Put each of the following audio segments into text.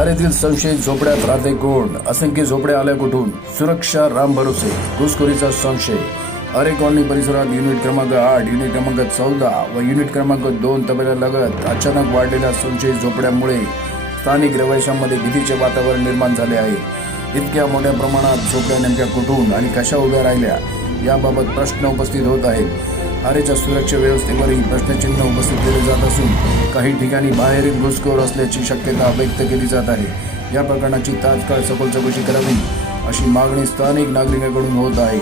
आरेतील संशयित झोपड्यात राहते कोण? असंख्य झोपड्या आल्या कुठून? सुरक्षा राम भरोसे, घुसखोरीचा संशय. आरे कॉलनी परिसरात युनिट क्रमांक 8, युनिट क्रमांक 14 व युनिट क्रमांक 2 तबेल्यालगत अचानक वाढलेल्या संशयित झोपड्यामुळे स्थानिक रहिवाशांमध्ये भीतीचे वातावरण निर्माण झाले आहे. इतक्या मोठ्या प्रमाणात झोपड्या नेमक्या कुठून आणि कशा उभ्या राहिल्या याबाबत प्रश्न उपस्थित होत आहेत. आरेच्या सुरक्षा व्यवस्थेवरही प्रश्नचिन्ह उपस्थित केले जात असून काही ठिकाणी बाहेरील घुसखोर असल्याची शक्यता व्यक्त केली जात आहे. या प्रकरणाची तात्काळ सखोल चौकशी करावी अशी मागणी स्थानिक नागरिकांकडून होत आहे.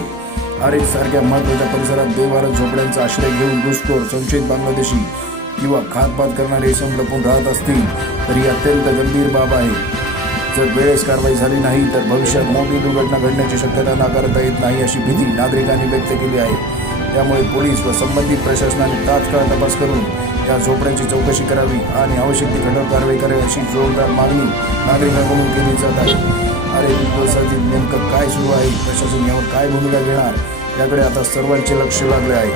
आरे सारख्या महत्त्वाच्या परिसरात बेवारस झोपड्यांचा आश्रय घेऊन घुसखोर संशयित बांगलादेशी किंवा खातपात करणारे इसम लपून राहत असतील तर ही अत्यंत गंभीर बाब आहे. जर वेळेस कारवाई झाली नाही तर भविष्यात मोठी दुर्घटना घडण्याची शक्यता नाकारता येत नाही अशी भीती नागरिकांनी व्यक्त केली आहे. त्यामुळे पोलीस व संबंधित प्रशासनाने तात्काळ तपास करून या झोपड्यांची चौकशी करावी आणि आवश्यक ती कठोर कारवाई करावी अशी जोरदार मागणी नागरिकांकडून केली जात आहे. आरे परिसरातील नेमकं काय सुरू आहे, प्रशासन यावर काय भूमिका घेणार याकडे आता सर्वांचे लक्ष लागले आहे.